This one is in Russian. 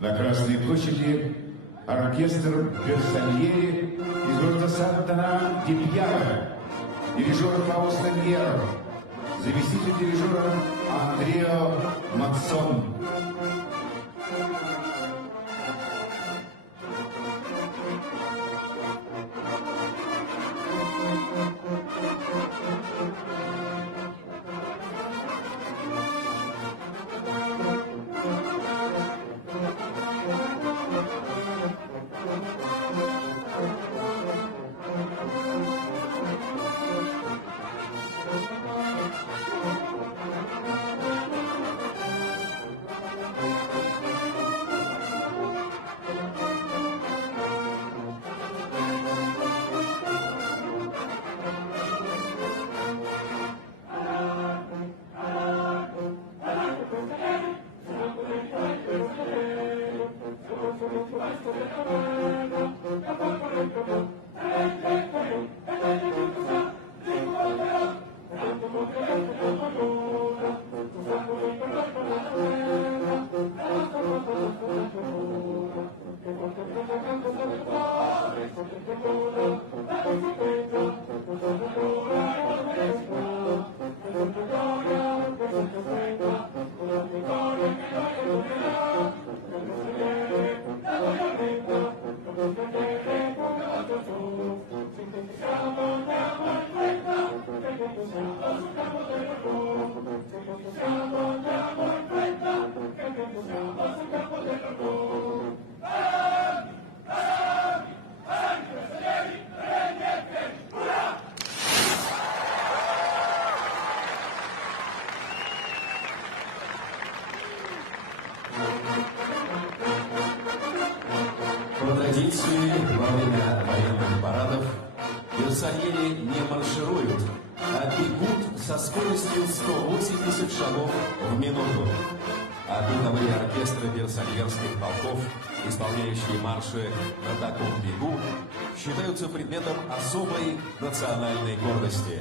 На Красной площади оркестр Берсальери из города Сантана-ди-Пьяно, дирижер Фауста Ньеро, заместитель дирижера Андрео Мацон. По традиции, во время военных парадов Берсальери не маршируют, а бегут со скоростью 180 шагов в минуту. А духовые оркестры берсальерских полков, исполняющие марши на таком бегу, считаются предметом особой национальной гордости.